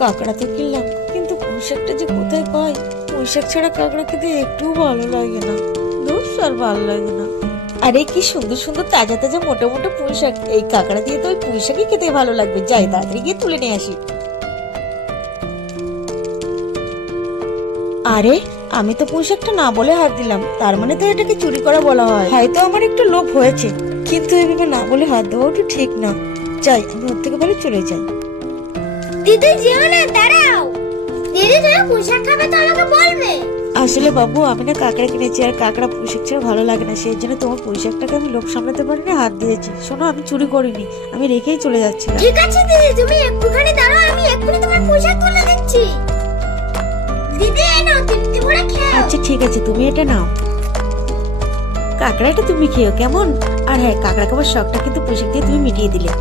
কাঁকড়া তো কিনলাম, কিন্তু পুঁইশাকটা যে কোথায় পাই? পুঁইশাক ছাড়া কাঁকড়া খেতে একটুও ভালো লাগে না দূর আর ভালো লাগে না। আরে কি সুন্দর সুন্দর তাজা তাজা মোটা মোটা পুঁইশাক, এই কাঁকড়া দিয়ে তো ওই পুঁইশাকই খেতে ভালো লাগবে। যাই, তাড়াতাড়ি গিয়ে তুলে নিয়ে আসি। আরে, আমি তো পুঁইশাকটা না বলে হাত দিলাম, তার মানে তো এটাকে চুরি করা বলা হয়। হয়তো আমার একটু লোভ হয়েছে, কিন্তু এভাবে না বলে হাত দেওয়াও ঠিক না। যাই, আমি ওর থেকে বলে চলে যাই। দিদি যেও না দাঁড়াও। দিদি তুমি পোশাক খাবে তো আমাকে বলবে। আসলে বাবু আমি না কাঁকড়া কিনেছি আর কাঁকড়া পুঁইশাক ছাড়া ভালো লাগে না সেই জন্য তোমার পুঁইশাকটাকে আমি লোভ সামলাতে পারি না হাত দিয়েছি। শোনো আমি চুরি করিনি আমি রেখেই চলে যাচ্ছিলাম। ঠিক আছে দিদি তুমি একটুখানি দাঁড়াও আমি এক্ষুনি তোমার পোশাক তুলে দিচ্ছি। দিদি নাও তৃপ্তি খেও আচ্ছা ঠিক আছে তুমি এটা নাও। কাঁকড়াটা তুমি খেও কেমন? আর হ্যাঁ কাঁকড়া খাবার শখটা কিন্তু পুঁইশাক দিয়ে তুমি মিটিয়ে দিলে।